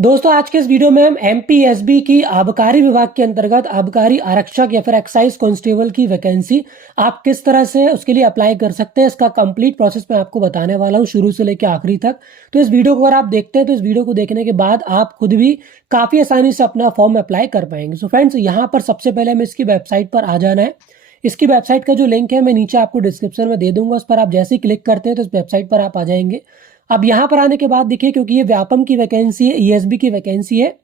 दोस्तों आज के इस वीडियो में हम एमपीएसबी की आबकारी विभाग के अंतर्गत आबकारी आरक्षक या फिर एक्साइज कांस्टेबल की वैकेंसी आप किस तरह से उसके लिए अप्लाई कर सकते हैं, इसका कंप्लीट प्रोसेस मैं आपको बताने वाला हूं शुरू से लेकर आखिरी तक। तो इस वीडियो को अगर आप देखते हैं तो इस वीडियो को देखने के बाद आप खुद भी काफी आसानी से अपना फॉर्म अप्लाई कर पाएंगे। सो फ्रेंड्स, यहाँ पर सबसे पहले हमें इसकी वेबसाइट पर आ जाना है। इसकी वेबसाइट का जो लिंक है मैं नीचे आपको डिस्क्रिप्शन में दे दूंगा, उस पर आप जैसे ही क्लिक करते हैं तो इस वेबसाइट पर आप आ जाएंगे। अब यहाँ पर आने के बाद देखिए, क्योंकि ये व्यापम की वैकेंसी है, ईएसबी की वैकेंसी है,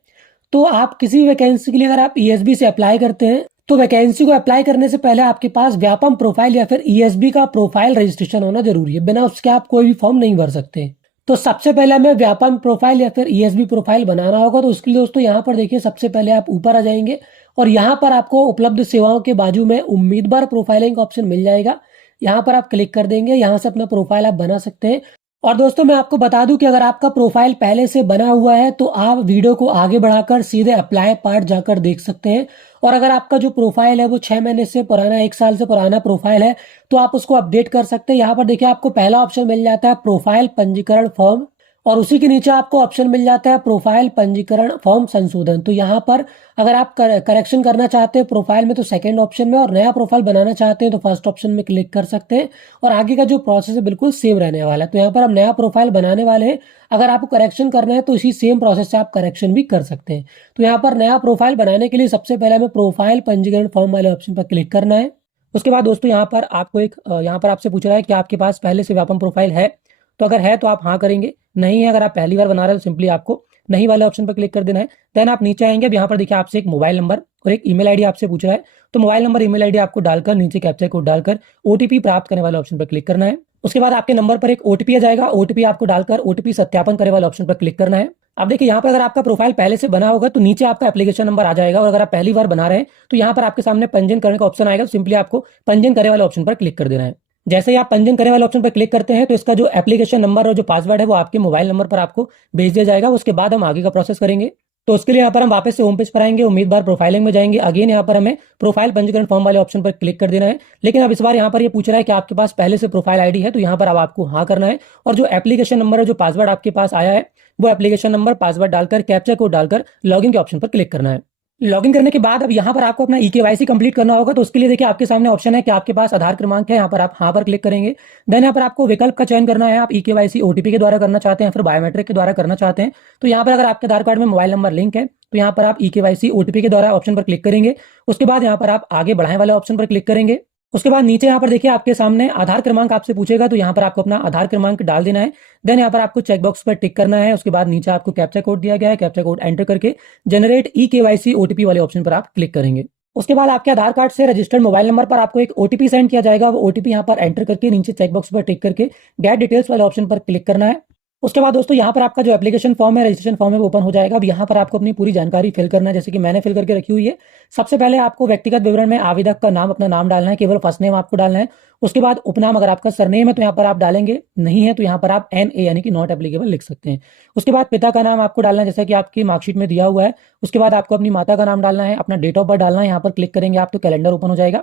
तो आप किसी भी वैकेंसी के लिए अगर आप ईएसबी से अप्लाई करते हैं तो वैकेंसी को अप्लाई करने से पहले आपके पास व्यापम प्रोफाइल या फिर ईएसबी का प्रोफाइल रजिस्ट्रेशन होना जरूरी है। बिना उसके आप कोई भी फॉर्म नहीं भर सकते। तो सबसे पहले हमें व्यापम प्रोफाइल या फिर ईएसबी प्रोफाइल बनाना होगा। तो उसके लिए दोस्तों यहाँ पर देखिए, सबसे पहले आप ऊपर आ जाएंगे और यहाँ पर आपको उपलब्ध सेवाओं के बाजू में उम्मीदवार प्रोफाइलिंग का ऑप्शन मिल जाएगा। यहाँ पर आप क्लिक कर देंगे, यहाँ से अपना प्रोफाइल आप बना सकते हैं। और दोस्तों मैं आपको बता दूं कि अगर आपका प्रोफाइल पहले से बना हुआ है तो आप वीडियो को आगे बढ़ाकर सीधे अप्लाई पार्ट जाकर देख सकते हैं। और अगर आपका जो प्रोफाइल है वो 6 महीने से पुराना, 1 साल से पुराना प्रोफाइल है, तो आप उसको अपडेट कर सकते हैं। यहाँ पर देखिए, आपको पहला ऑप्शन मिल जाता है प्रोफाइल पंजीकरण फॉर्म, और उसी के नीचे आपको ऑप्शन मिल जाता है प्रोफाइल पंजीकरण फॉर्म संशोधन। तो यहाँ पर अगर आप करेक्शन करना चाहते हैं प्रोफाइल में तो सेकंड ऑप्शन में, और नया प्रोफाइल बनाना चाहते हैं तो फर्स्ट ऑप्शन में क्लिक कर सकते हैं। और आगे का जो प्रोसेस है बिल्कुल सेम रहने वाला है। तो यहाँ पर हम नया प्रोफाइल बनाने वाले हैं। अगर आपको करेक्शन करना है तो इसी सेम प्रोसेस से आप करेक्शन भी कर सकते हैं। तो यहाँ पर नया प्रोफाइल बनाने के लिए सबसे पहले हमें प्रोफाइल पंजीकरण फॉर्म वाले ऑप्शन पर क्लिक करना है। उसके बाद दोस्तों यहाँ पर आपको यहाँ पर आपसे पूछ रहा है कि आपके पास पहले से व्यापम प्रोफाइल है। तो अगर है तो आप हाँ करेंगे, नहीं है अगर आप पहली बार बना रहे हो तो सिंपली आपको नहीं वाले ऑप्शन पर क्लिक कर देना है। देन आप नीचे आएंगे। अब यहाँ पर देखिए, आपसे एक मोबाइल नंबर और एक ईमेल आईडी आपसे पूछ रहा है। तो मोबाइल नंबर ईमेल आईडी आपको डालकर नीचे कैप्चा कोड डालकर ओटीपी प्राप्त करने वाले ऑप्शन पर क्लिक करना है। उसके बाद आपके नंबर पर एक ओटीपी आ जाएगा। ओटीपी आपको डालकर ओटीपी सत्यापन करने वाले ऑप्शन पर क्लिक करना है। अब देखिए, यहाँ पर अगर आपका प्रोफाइल पहले से बना होगा तो नीचे आपका एप्लीकेशन नंबर आ जाएगा, और अगर आप पहली बार बना रहे हैं तो यहाँ पर आपके सामने पंजीयन करने का ऑप्शन आएगा। तो सिंपली आपको पंजीयन करने वाले ऑप्शन पर क्लिक कर देना है। जैसे ही आप पंजीयन करने वाले ऑप्शन पर क्लिक करते हैं तो इसका जो एप्लीकेशन नंबर और जो पासवर्ड है वो आपके मोबाइल नंबर पर आपको भेज दिया जाएगा। उसके बाद हम आगे का प्रोसेस करेंगे। तो उसके लिए यहाँ पर हम वापस से होम पेज पर आएंगे, उम्मीदवार प्रोफाइलिंग में जाएंगे। अगेन यहाँ पर हमें प्रोफाइल पंजीकरण फॉर्म वाले ऑप्शन पर क्लिक कर देना है। लेकिन अब इस बार यहाँ पर ये पूछ रहा है कि आपके पास पहले से प्रोफाइल आईडी है, तो यहाँ पर अब आपको हाँ करना है। और जो एप्लीकेशन नंबर है, जो पासवर्ड आपके पास आया है, वो एप्लीकेशन नंबर पासवर्ड डालकर कैप्चा कोड डालकर लॉगिन के ऑप्शन पर क्लिक करना है। लॉगिन करने के बाद अब यहाँ पर आपको अपना ईकेवाईसी कंप्लीट करना होगा। तो उसके लिए देखिए, आपके सामने ऑप्शन है कि आपके पास आधार क्रमांक है। यहाँ पर आप हाँ पर क्लिक करेंगे। देन यहाँ पर आपको विकल्प का चयन करना है। आप ईकेवाईसी ओटीपी के द्वारा करना चाहते हैं फिर बायोमेट्रिक के द्वारा करना चाहते हैं। तो यहाँ पर अगर आपके आधार कार्ड में मोबाइल नंबर लिंक है तो यहाँ पर आप ईकेवाईसी ओटीपी के द्वारा ऑप्शन पर क्लिक करेंगे। उसके बाद यहाँ पर आप आगे बढ़ाएं वाले ऑप्शन पर क्लिक करेंगे। उसके बाद नीचे यहाँ पर देखिए, आपके सामने आधार क्रमांक आपसे पूछेगा, तो यहाँ पर आपको अपना आधार क्रमांक डाल देना है। देन यहाँ पर आपको चेकबॉक्स पर टिक करना है। उसके बाद नीचे आपको कैप्चा कोड दिया गया है, कैप्चा कोड एंटर करके जनरेट ईकेवाईसी ओटीपी वाले ऑप्शन पर आप क्लिक करेंगे। उसके बाद आपके आधार कार्ड से रजिस्टर्ड मोबाइल नंबर पर आपको एक ओटीपी सेंड किया जाएगा। वो ओटीपी यहाँ पर एंटर करके नीचे चेकबॉक्स पर टिक करके गेट डिटेल्स वाले ऑप्शन पर क्लिक करना है। उसके बाद दोस्तों यहाँ पर आपका जो एप्लीकेशन फॉर्म है, रजिस्ट्रेशन फॉर्म है, वो ओपन हो जाएगा। अब यहाँ पर आपको अपनी पूरी जानकारी फिल करना है, जैसे कि मैंने फिल करके रखी हुई है। सबसे पहले आपको व्यक्तिगत विवरण में आवेदक का नाम, अपना नाम डालना है, केवल फर्स्ट नेम आपको डालना है। उसके बाद उपनाम, अगर आपका सरनेम है तो यहाँ पर आप डालेंगे, नहीं है तो यहाँ पर आप NA यानी कि नॉट एप्लीकेबल लिख सकते हैं। उसके बाद पिता का नाम आपको डालना है, जैसा कि आपकी मार्कशीट में दिया हुआ है। उसके बाद आपको अपनी माता का नाम डालना है, अपना डेट ऑफ बर्थ डालना है। यहाँ पर क्लिक करेंगे आप तो कैलेंडर ओपन हो जाएगा।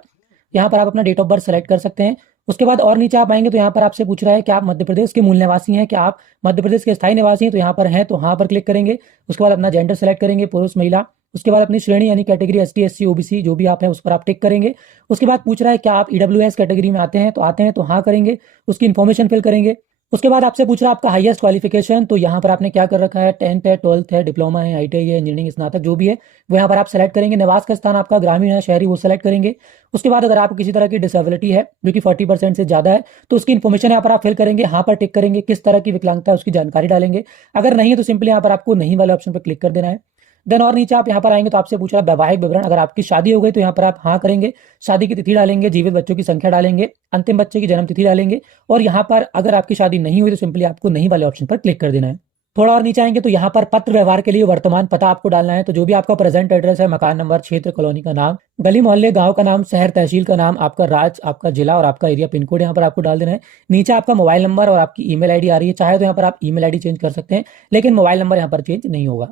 यहाँ पर आप अपना डेट ऑफ बर्थ सेलेक्ट कर सकते हैं। उसके बाद और नीचे आप आएंगे तो यहाँ पर आपसे पूछ रहा है कि आप मध्य प्रदेश के मूल निवासी हैं, क्या आप मध्य प्रदेश के स्थायी निवासी हैं, तो यहाँ पर हैं तो हाँ पर क्लिक करेंगे। उसके बाद अपना जेंडर सेलेक्ट करेंगे, पुरुष महिला। उसके बाद अपनी श्रेणी यानी कैटेगरी ST SC OBC जो भी आप हैं उस पर आप टिक करेंगे। उसके बाद पूछ रहा है क्या आप EWS कैटेगरी में आते हैं, तो आते हैं तो हाँ करेंगे। उसकी इन्फॉर्मेशन फिल करेंगे। उसके बाद आपसे पूछ रहा है आपका हाईएस्ट क्वालिफिकेशन, तो यहाँ पर आपने क्या कर रखा है, 10th है, 12th है, डिप्लोमा है, ITI है, इंजीनियरिंग स्नातक जो भी है वो यहाँ पर आप सेलेक्ट करेंगे। निवास का स्थान आपका ग्रामीण है, शहरी, वो सेलेक्ट करेंगे। उसके बाद अगर आपको किसी तरह की डिसेबिलिटी है जो कि 40% से ज्यादा है तो उसकी इन्फॉर्मेशन यहाँ पर आप फिल करेंगे, हाँ पर टिक करेंगे। किस तरह की विकलांगता है उसकी जानकारी डालेंगे। अगर नहीं है तो सिंपली यहाँ पर आपको नहीं वाले ऑप्शन पर क्लिक कर देना है। देन और नीचे आप यहाँ पर आएंगे तो आपसे पूछ रहा है वैवाहिक विवरण, अगर आपकी शादी हो गई तो यहाँ पर आप हाँ करेंगे, शादी की तिथि डालेंगे, जीवित बच्चों की संख्या डालेंगे, अंतिम बच्चे की जन्म तिथि डालेंगे। और यहाँ पर अगर आपकी शादी नहीं हुई तो सिंपली आपको नहीं वाले ऑप्शन पर क्लिक कर देना है। थोड़ा और नीचे आएंगे तो यहाँ पर पत्र व्यवहार के लिए वर्तमान पता आपको डालना है। तो जो भी आपका प्रेजेंट एड्रेस है, मकान नंबर, क्षेत्र, कॉलोनी का नाम, गली मोहल्ले गांव का नाम, शहर तहसील का नाम, आपका राज्य, आपका जिला और आपका एरिया पिन कोड यहाँ पर आपको डाल देना है। नीचे आपका मोबाइल नंबर और आपकी ईमेल आईडी आ रही है, चाहे तो यहाँ पर आप ईमेल आईडी चेंज कर सकते हैं, लेकिन मोबाइल नंबर यहाँ पर चेंज नहीं होगा।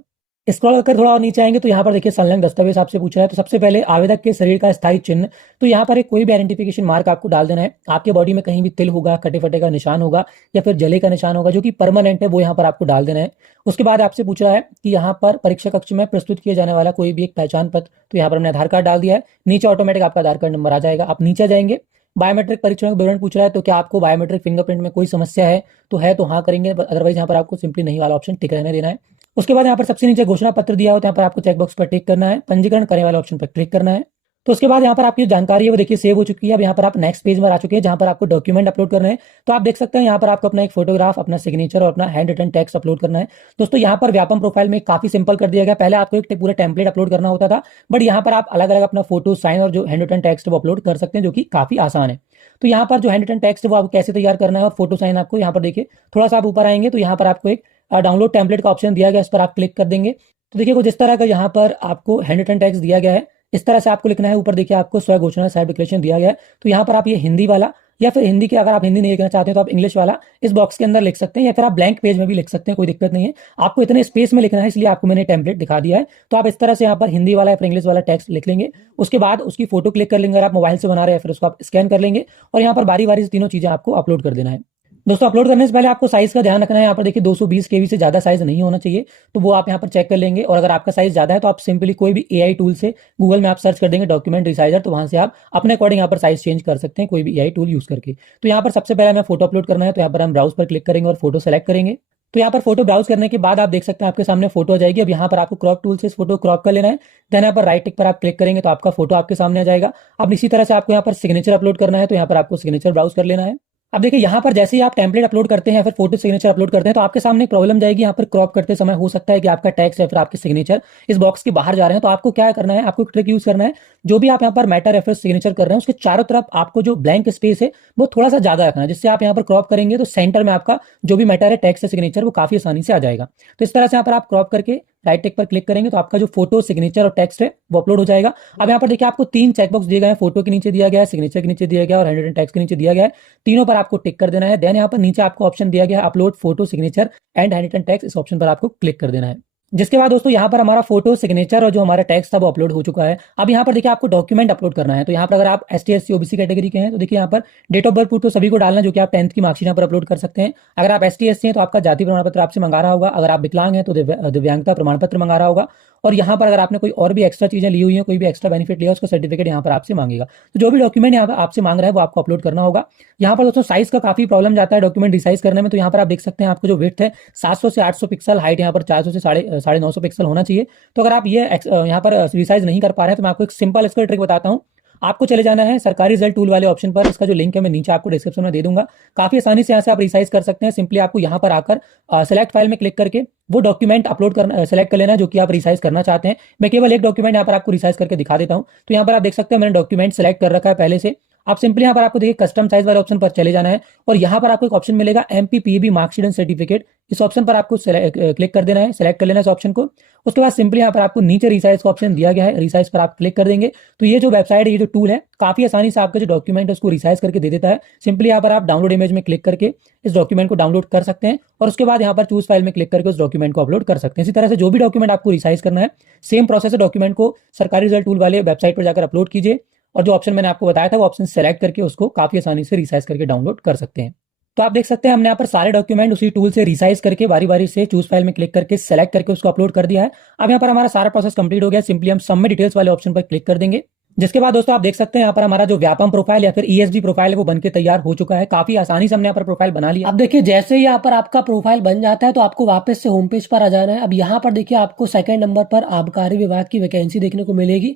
स्क्रॉल कर थोड़ा और नीचे आएंगे तो यहाँ पर देखिए संलग्न दस्तावेज आपसे पूछा है। तो सबसे पहले आवेदक के शरीर का स्थायी चिन्ह, तो यहाँ पर एक कोई भी आइडेंटिफिकेशन मार्क आपको डाल देना है। आपके बॉडी में कहीं भी तिल होगा, कटे फटे का निशान होगा या फिर जले का निशान होगा जो कि परमानेंट है, वो यहाँ पर आपको डाल देना है। उसके बाद आपसे पूछ रहा है कि यहाँ पर परीक्षा कक्ष में प्रस्तुत किया जाने वाला कोई भी एक पहचान पत्र, तो यहाँ पर हमने आधार कार्ड डाल दिया है। नीचे ऑटोमेटिक आपका आधार कार्ड नंबर आ जाएगा। आप नीचे जाएंगे, बायोमेट्रिक परीक्षण का विवरण पूछ रहा है, तो क्या आपको बायोमेट्रिक फिंगरप्रिंट में कोई समस्या है, तो हाँ करेंगे, अदरवाइज यहाँ पर आपको सिंपली नहीं वाला ऑप्शन टिक रहने देना है। उसके बाद यहाँ पर सबसे नीचे घोषणा पत्र दिया हो तो यहाँ पर आपको चेकबॉक्स पर टिक करना है, पंजीकरण करने वाले ऑप्शन पर क्लिक करना है। तो उसके बाद यहाँ पर आपकी जानकारी है वो देखिए सेव हो चुकी है। अब यहाँ पर आप नेक्स्ट पेज में आ चुके हैं जहाँ पर आपको डॉक्यूमेंट अपलोड करना है। तो आप देख सकते हैं यहाँ पर आपको अपना एक फोटोग्राफ, अपना सिग्नेचर और अपना हैंड रिटन टेक्स्ट अपलोड करना है। दोस्तों यहाँ पर व्यापम प्रोफाइल में काफी सिंपल कर दिया गया। पहले आपको एक पूरा टेम्पलेट अपलोड करना होता था, बट यहाँ पर आप अलग अलग अपना फोटो, साइन और जो हैंड रिटन टेक्स्ट वो अपलोड कर सकते हैं, जो कि काफी आसान है। तो यहाँ पर जो हैंड रिटन टेक्स्ट वो आपको कैसे तैयार करना है और फोटो साइन आपको यहाँ पर देखिए थोड़ा सा आप ऊपर आएंगे तो यहाँ पर आपको एक डाउनलोड टेम्पलेट का ऑप्शन दिया गया, इस पर आप क्लिक कर देंगे। तो देखिए कुछ इस तरह का यहाँ पर आपको हैंड रिटन टेक्स्ट दिया गया है, इस तरह से आपको लिखना है। ऊपर देखिए आपको स्व घोषणा सेल्फ डिक्लेरेशन दिया गया है। तो यहाँ पर आप ये हिंदी वाला या फिर हिंदी के, अगर आप हिंदी नहीं लिखना चाहते हैं तो आप इंग्लिश वाला इस बॉक्स के अंदर लिख सकते हैं, या फिर आप ब्लैंक पेज में भी लिख सकते हैं, कोई दिक्कत नहीं है। आपको इतने स्पेस में लिखना है, इसलिए आपको मैंने टेम्पलेट दिखा दिया है। तो आप इस तरह से यहाँ पर हिंदी वाला या फिर इंग्लिश वाला टेक्स्ट लिख लेंगे। उसके बाद उसकी फोटो क्लिक कर लेंगे, अगर आप मोबाइल से बना रहे हैं फिर उसको आप स्कैन कर लेंगे और यहाँ पर बारी बारी से तीनों चीजें आपको अपलोड कर देना है। दोस्तों अपलोड करने से पहले आपको साइज का ध्यान रखना है। यहाँ पर देखिए 220 केबी से ज्यादा साइज नहीं होना चाहिए, तो वो आप यहाँ पर चेक कर लेंगे। और अगर आपका साइज ज्यादा है तो आप सिंपली कोई भी एआई टूल से गूगल में आप सर्च कर देंगे डॉक्यूमेंट रिसाइजर, तो वहां से आप अपने अकॉर्डिंग यहाँ पर साइज चेंज कर सकते हैं कोई भी एआई टूल यूज करके। तो यहाँ पर सबसे पहले हमें फोटो अपलोड करना है, तो यहाँ पर हम ब्राउज पर क्लिक करेंगे और फोटो सेलेक्ट करेंगे। तो यहाँ पर फोटो ब्राउज करने के बाद आप देख सकते हैं आपके सामने फोटो आ जाएगी। अब यहाँ पर आपको क्रॉप टूल से इस फोटो क्रॉप कर लेना है। देन यहाँ पर राइट टिक पर आप क्लिक करेंगे तो आपका फोटो आपके सामने आ जाएगा। अब इसी तरह से आपको यहाँ पर सिग्नेचर अपलोड करना है, तो यहाँ पर आपको सिग्नेचर ब्राउज कर लेना है। अब देखिए यहाँ पर जैसे ही आप टेम्पलेट अपलोड करते हैं या फिर फोटो सिग्नेचर अपलोड करते हैं तो आपके सामने एक प्रॉब्लम जाएगी। यहाँ पर क्रॉप करते समय हो सकता है कि आपका टेक्स्ट या फिर आपके सिग्नेचर इस बॉक्स के बाहर जा रहे हैं। तो आपको क्या करना है, आपको ट्रिक यूज करना है। जो भी आप यहाँ पर मैटर या फिर सिग्नेचर कर रहे हैं उसके चारों तरफ आपको जो ब्लैंक स्पेस है वो थोड़ा सा ज्यादा रखना है, जिससे आप यहाँ पर क्रॉप करेंगे तो सेंटर में आपका जो भी मैटर है, टेक्स्ट या सिग्नेचर, वो काफी आसानी से आ जाएगा। तो इस तरह से यहाँ पर आप क्रॉप करके राइट टिक पर क्लिक करेंगे तो आपका जो फोटो, सिग्नेचर और टेक्स्ट है वो अपलोड हो जाएगा। अब यहाँ पर देखिए आपको 3 चेकबॉक्स दिए गए हैं, फोटो के नीचे दिया गया है, सिग्नेचर के नीचे दिया गया है और हैंड रिटन टेक्स्ट के नीचे दिया गया है। तीनों पर आपको टिक कर देना है। देन यहाँ पर नीचे आपको ऑप्शन दिया गया है upload photo, signature and hand written text, इस ऑप्शन पर आपको क्लिक कर देना है। जिसके बाद दोस्तों यहाँ पर हमारा फोटो, सिग्नेचर और जो हमारा टेक्स्ट था वो अपलोड हो चुका है। अब यहाँ पर देखिए आपको डॉक्यूमेंट अपलोड करना है। तो यहाँ पर अगर आप ST SC OBC कैटेगरी के हैं तो देखिए यहाँ पर डेट ऑफ बर्थ प्रूफ तो सभी को डालना है, जो कि आप 10th की मार्कशीट यहाँ पर अपलोड कर सकते हैं। अगर आप ST SC हैं तो आपका जाति प्रमाण पत्र आपसे मंगा रहा होगा। अगर आप विकलांग हैं तो दिव्यांगता प्रमाण पत्र मंगा रहा होगा। और यहाँ पर अगर आपने कोई और भी एक्स्ट्रा चीजें ली हुई है, कोई भी एक्स्ट्रा बेनिफिट लिया, उसका सर्टिफिकेट यहाँ पर आपसे मांगेगा। तो जो भी डॉक्यूमेंट यहाँ पर आपसे मांग रहा है वो आपको अपलोड करना होगा। यहाँ पर दोस्तों साइज का काफी प्रॉब्लम जाता है डॉक्यूमेंट रिसाइज करने में। तो यहाँ पर आप देख सकते हैं आपको जो विड्थ है 700 से 800 पिक्सल, हाइट यहाँ पर 400 से 950 पिक्सल होना चाहिए। तो अगर आप ये यहाँ पर रिसाइज नहीं कर पा रहे हैं तो मैं आपको एक सिंपल इसका ट्रिक बताता हूँ। आपको चले जाना है सरकारी रिजल्ट टूल वाले ऑप्शन पर, इसका जो लिंक है मैं नीचे आपको डिस्क्रिप्शन में दे दूंगा। काफी आसानी से यहाँ से आप रिसाइज कर सकते हैं। सिंपली आपको यहाँ पर आकर सेलेक्ट फाइल में क्लिक करके वो डॉक्यूमेंट अपलोड करना, सेलेक्ट कर लेना है जो कि आप रिसाइज करना चाहते हैं। मैं केवल एक डॉक्यूमेंट यहाँ पर आपको रिसाइज करके दिखा देता हूँ। तो यहाँ पर आप देख सकते हैं मैंने डॉक्यूमेंट सेलेक्ट कर रखा है पहले से। आप सिंपली यहाँ पर आपको देखिए कस्टम साइज वाले ऑप्शन पर चले जाना है और यहाँ पर आपको एक ऑप्शन मिलेगा MPPAB मार्कशीट एंड सर्टिफिकेट, इस ऑप्शन पर आपको क्लिक कर देना है, सेलेक्ट कर लेना है इस ऑप्शन को। उसके बाद सिंपली यहाँ पर आपको नीचे रिसाइज का ऑप्शन दिया गया है, रिसाइज पर आप क्लिक कर देंगे तो ये जो वेबसाइट है, ये जो टूल है, काफी आसानी से आपका जो डॉक्यूमेंट है उसको रिसाइज करके दे देता है। सिंपली यहाँ पर आप डाउनलोड इमेज में क्लिक करके इस डॉक्यूमेंट को डाउनलोड कर सकते हैं और उसके बाद यहाँ पर चूज फाइल में क्लिक करके उस डॉक्यूमेंट को अपलोड कर सकते हैं। इसी तरह से जो भी डॉक्यूमेंट आपको रिसाइज करना है, सेम प्रोसेस है, डॉक्यूमेंट को सरकारी रिजल्ट टूल वाले वेबसाइट पर जाकर अपलोड कीजिए और जो ऑप्शन मैंने आपको बताया था वो ऑप्शन सेलेक्ट करके उसको काफी आसानी से रिसाइज करके डाउनलोड कर सकते हैं। तो आप देख सकते हैं हमने यहाँ पर सारे डॉक्यूमेंट उसी टूल से रिसाइज करके बारी बारी से चूज फाइल में क्लिक करके सेलेक्ट करके उसको अपलोड कर दिया है। अब यहाँ पर हमारा सारा प्रोसेस कंप्लीट हो गया। सिंपली हम सबमिट डिटेल्स वाले ऑप्शन पर क्लिक कर देंगे। जिसके बाद दोस्तों आप देख सकते हैं यहाँ पर हमारा जो व्यापम प्रोफाइल या फिर ESB प्रोफाइल है वो बनके तैयार हो चुका है। काफी आसानी से हमने यहाँ पर प्रोफाइल बना लिया। अब देखिए जैसे ही यहाँ पर आपका प्रोफाइल बन जाता है तो आपको वापस से होम पेज पर आ जाना है। अब यहाँ पर देखिए आपको सेकंड नंबर पर आबकारी विभाग की वैकेंसी देखने को मिलेगी।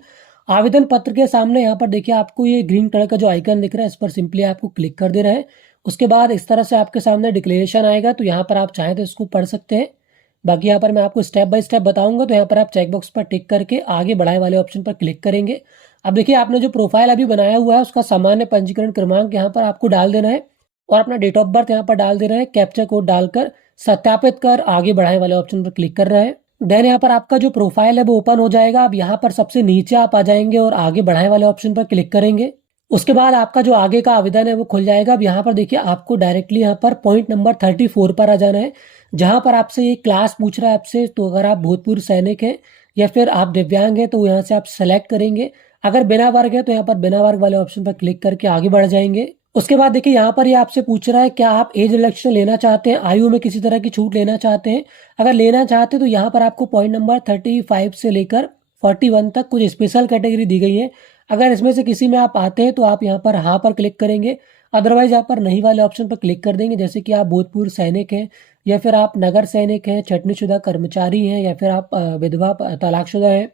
आवेदन पत्र के सामने यहाँ पर देखिए आपको ये ग्रीन कलर का जो आइकन दिख रहा है, इस पर सिंपली आपको क्लिक कर देना है। उसके बाद इस तरह से आपके सामने डिक्लेरेशन आएगा, तो यहाँ पर आप चाहें तो इसको पढ़ सकते हैं। बाकी यहाँ पर मैं आपको स्टेप बाय स्टेप बताऊंगा। तो यहाँ पर आप चेकबॉक्स पर टिक करके आगे बढ़ाए वाले ऑप्शन पर क्लिक करेंगे। अब देखिए आपने जो प्रोफाइल अभी बनाया हुआ है उसका सामान्य पंजीकरण क्रमांक यहाँ पर आपको डाल देना है और अपना डेट ऑफ बर्थ यहाँ पर डाल देना है। कैप्चा कोड डालकर सत्यापित कर आगे बढ़ाए वाले ऑप्शन पर क्लिक कर रहा है। देन यहाँ पर आपका जो प्रोफाइल है वो ओपन हो जाएगा। अब यहाँ पर सबसे नीचे आप आ जाएंगे और आगे बढ़ाए वाले ऑप्शन पर क्लिक करेंगे। उसके बाद आपका जो आगे का आवेदन है वो खुल जाएगा। अब यहाँ पर देखिए आपको डायरेक्टली यहाँ पर पॉइंट नंबर 34 पर आ जाना है, जहाँ पर आपसे ये क्लास पूछ रहा है आपसे। तो अगर आप भूतपूर्व सैनिक हैं या फिर आप दिव्यांग हैं तो यहाँ से आप सेलेक्ट करेंगे। अगर बिना वर्ग है तो यहाँ पर बिना वर्ग वाले ऑप्शन पर क्लिक करके आगे बढ़ जाएंगे। उसके बाद देखिए यहाँ पर ये आपसे पूछ रहा है क्या आप एज रिलैक्सेशन लेना चाहते हैं, आयु में किसी तरह की छूट लेना चाहते हैं। अगर लेना चाहते हैं तो यहाँ पर आपको पॉइंट नंबर 35 से लेकर 41 तक कुछ स्पेशल कैटेगरी दी गई है। अगर इसमें से किसी में आप आते हैं तो आप यहाँ पर हाँ पर क्लिक करेंगे, अदरवाइज यहाँ पर नहीं वाले ऑप्शन पर क्लिक कर देंगे। जैसे कि आप भूतपूर्व सैनिक हैं या फिर आप नगर सैनिक हैं, छटनीशुदा कर्मचारी हैं या फिर आप विधवा तलाकशुदा हैं,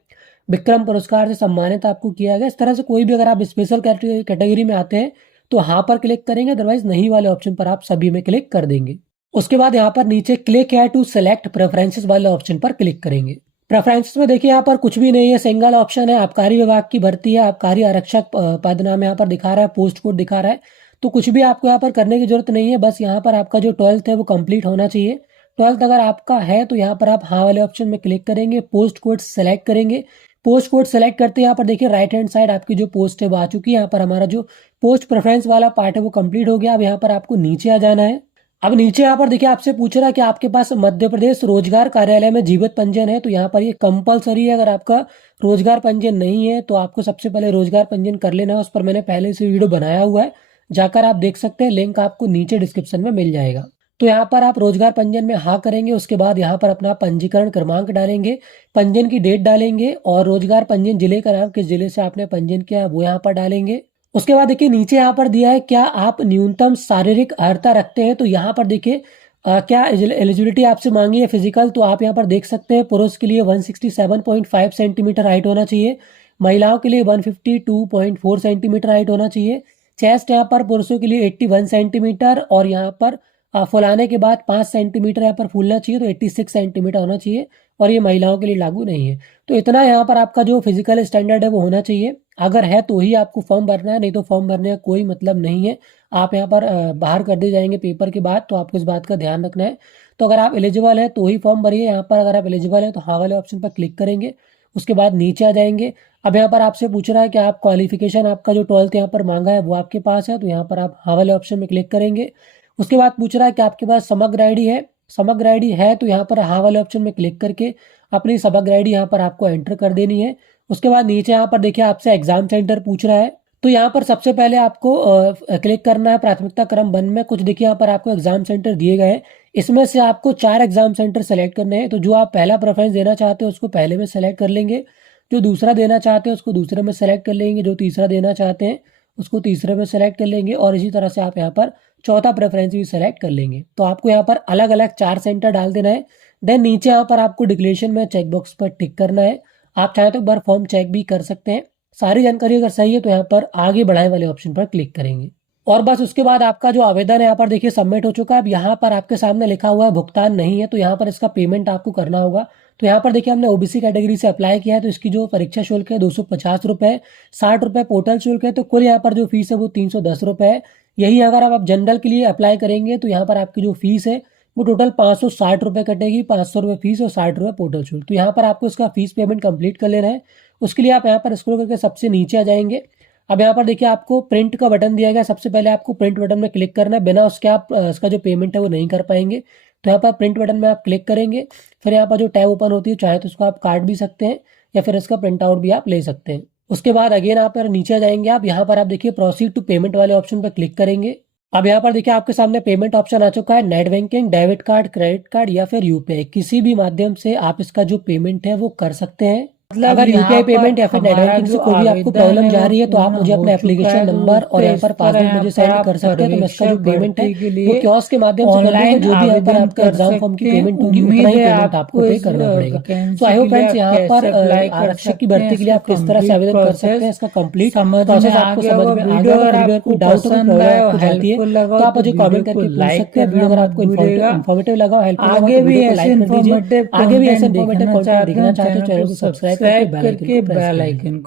विक्रम पुरस्कार से सम्मानित आपको किया गया, इस तरह से कोई भी अगर आप स्पेशल कैटेगरी में आते हैं तो हाँ पर क्लिक करेंगे, अदरवाइज नहीं वाले ऑप्शन पर आप सभी में क्लिक कर देंगे। उसके बाद यहाँ पर नीचे क्लिक है टू सेलेक्ट प्रेफरेंसेस वाले ऑप्शन पर क्लिक करेंगे। प्रेफरेंसेस में देखिए यहाँ पर कुछ भी नहीं है, सिंगल ऑप्शन है, आबकारी विभाग की भर्ती है, आबकारी आरक्षक पद नाम यहाँ पर दिखा रहा है, पोस्ट कोड दिखा रहा है। तो कुछ भी आपको यहाँ पर करने की जरूरत नहीं है, बस यहाँ पर आपका जो 12th है वो कंप्लीट होना चाहिए। 12th अगर आपका है तो यहाँ पर आप हाँ वाले ऑप्शन में क्लिक करेंगे, पोस्ट कोड सेलेक्ट करेंगे। पोस्ट कोड सेलेक्ट करते हैं यहाँ पर देखिए राइट हैंड साइड आपकी जो पोस्ट है वो आ चुकी है। यहाँ पर हमारा जो पोस्ट प्रेफरेंस वाला पार्ट है वो कंप्लीट हो गया। अब यहाँ पर आपको नीचे आ जाना है। अब नीचे यहाँ पर देखिए आपसे पूछ रहा है कि आपके पास मध्य प्रदेश रोजगार कार्यालय में जीवित पंजीयन है, तो यहाँ पर ये कंपलसरी है। अगर आपका रोजगार पंजीयन नहीं है तो आपको सबसे पहले रोजगार पंजीयन कर लेना है। उस पर मैंने पहले से वीडियो बनाया हुआ है, जाकर आप देख सकते हैं, लिंक आपको नीचे डिस्क्रिप्शन में मिल जाएगा। तो यहाँ पर आप रोजगार पंजीयन में हाँ करेंगे। उसके बाद यहाँ पर अपना पंजीकरण क्रमांक डालेंगे, पंजीयन की डेट डालेंगे और रोजगार पंजीयन जिले का नाम, किस जिले से आपने पंजीयन किया वो यहाँ पर डालेंगे। उसके बाद देखिए नीचे यहाँ पर दिया है क्या आप न्यूनतम शारीरिक अर्हता रखते हैं, तो यहाँ पर देखिए क्या एलिजिबिलिटी आपसे मांगी है फिजिकल, तो आप यहाँ पर देख सकते हैं पुरुष के लिए 167.5 सेंटीमीटर हाइट होना चाहिए, महिलाओं के लिए 152.4 सेंटीमीटर हाइट होना चाहिए। चेस्ट यहाँ पर पुरुषों के लिए 81 सेंटीमीटर और यहाँ पर फुलाने के बाद 5 सेंटीमीटर यहाँ पर फूलना चाहिए, तो 86 सेंटीमीटर होना चाहिए। और ये महिलाओं के लिए लागू नहीं है। तो इतना यहाँ पर आपका जो फिजिकल स्टैंडर्ड है वो होना चाहिए। अगर है तो ही आपको फॉर्म भरना है, नहीं तो फॉर्म भरने का कोई मतलब नहीं है। आप यहाँ पर बाहर कर दिए जाएंगे पेपर के बाद, तो आपको इस बात का ध्यान रखना है। तो अगर आप एलिजिबल है तो ही फॉर्म भरिए। यहाँ पर अगर आप एलिजिबल है तो हाँ वाले ऑप्शन पर क्लिक करेंगे। उसके बाद नीचे आ जाएंगे। अब यहाँ पर आपसे पूछ रहा है कि आप क्वालिफिकेशन आपका जो 12th यहाँ पर मांगा है वो आपके पास है, तो यहाँ पर आप हाँ वाले ऑप्शन में क्लिक करेंगे। उसके बाद पूछ रहा है कि आपके पास समग्र आईडी है, समग्र आईडी है तो यहाँ पर हाँ वाले ऑप्शन में क्लिक करके अपनी समग्र आईडी यहाँ पर आपको एंटर कर देनी है। उसके बाद नीचे यहाँ पर देखिए आपसे एग्जाम सेंटर पूछ रहा है, तो यहाँ पर सबसे पहले आपको क्लिक करना है प्राथमिकता क्रम 1 में। कुछ देखिए यहाँ पर आपको एग्जाम सेंटर दिए गए हैं, इसमें से आपको 4 एग्जाम सेंटर सेलेक्ट करने हैं। तो जो आप पहला प्रेफरेंस देना चाहते हैं उसको पहले में सेलेक्ट कर लेंगे, जो दूसरा देना चाहते हैं उसको दूसरे में सेलेक्ट कर लेंगे, जो तीसरा देना चाहते हैं उसको तीसरे में सेलेक्ट कर लेंगे और इसी तरह से आप यहाँ पर चौथा प्रेफरेंस भी सेलेक्ट कर लेंगे। तो आपको यहाँ पर अलग अलग 4 सेंटर डाल देना है। देन नीचे यहाँ पर आपको डिक्लेरेशन में चेकबॉक्स पर टिक करना है। आप चाहे तो एक बार फॉर्म चेक भी कर सकते हैं। सारी जानकारी अगर सही है तो यहाँ पर आगे बढ़ाए वाले ऑप्शन पर क्लिक करेंगे और बस उसके बाद आपका जो आवेदन है यहाँ पर देखिए सबमिट हो चुका है। अब यहाँ पर आपके सामने लिखा हुआ है भुगतान नहीं है, तो यहाँ पर इसका पेमेंट आपको करना होगा। तो यहाँ पर देखिए हमने ओबीसी कैटेगरी से अप्लाई किया है, तो इसकी जो परीक्षा शुल्क है 250 रुपये, 60 रुपये पोर्टल शुल्क है, तो कुल यहाँ पर जो फीस है वो 310 रुपये है। यही अगर आप जनरल के लिए अप्लाई करेंगे तो यहाँ पर आपकी जो फीस है वो टोटल 560 रुपये कटेगी, 500 रुपये फीस और 60 रुपये पोर्टल शुल्क। तो यहाँ पर आपको इसका फीस पेमेंट कंप्लीट कर लेना है। उसके लिए आप यहाँ पर स्क्रॉल करके सबसे नीचे आ जाएंगे। अब यहाँ पर देखिए आपको प्रिंट का बटन दिया गया, सबसे पहले आपको प्रिंट बटन में क्लिक करना है, बिना उसके आप इसका जो पेमेंट है वो नहीं कर पाएंगे। तो यहाँ पर प्रिंट बटन में आप क्लिक करेंगे, फिर यहाँ पर जो टैब ओपन होती है चाहे तो उसको आप काट भी सकते हैं या फिर इसका प्रिंट आउट भी आप ले सकते हैं। उसके बाद अगेन आप नीचे आ जाएंगे। आप यहाँ पर आप देखिए प्रोसीड टू पेमेंट वाले ऑप्शन पर क्लिक करेंगे। अब यहाँ पर देखिए आपके सामने पेमेंट ऑप्शन आ चुका है। Net banking, debit card, credit card या फिर यूपीआई, किसी भी माध्यम से आप इसका जो पेमेंट है वो कर सकते हैं। अगर यूपीआई पेमेंट या फिर नेट बैंकिंग से कोई भी आपको प्रॉब्लम जा रही है तो आप मुझे अपने एप्लीकेशन नंबर और यहाँ पर पासवर्ड मुझे सेंड कर सकते हैं। तो मैं इसका जो पेमेंट है वो कियोस्क के माध्यम से कर दूंगा। जो भी यहाँ पर आपका एग्जाम फॉर्म की पेमेंट होगी उतना ही पेमेंट आपको पे करना पड़ेगा। सो आई होप फ्रेंड्स यहाँ पर आरक्षक की भर्ती के लिए आप किस तरह से आवेदन कर सकते हैं इसका कंप्लीट प्रोसेस आपको समझ में आ गया। अगर कोई डाउट हो जाती है तो आप मुझे कमेंट करके पूछ सकते हैं। वीडियो अगर आपको इन्फॉर्मेटिव लगा, हेल्पफुल लगा, आगे भी ऐसे इन्फॉर्मेटिव कंटेंट देखना चाहते हो चैनल को सब्सक्राइब करके बेल आइकन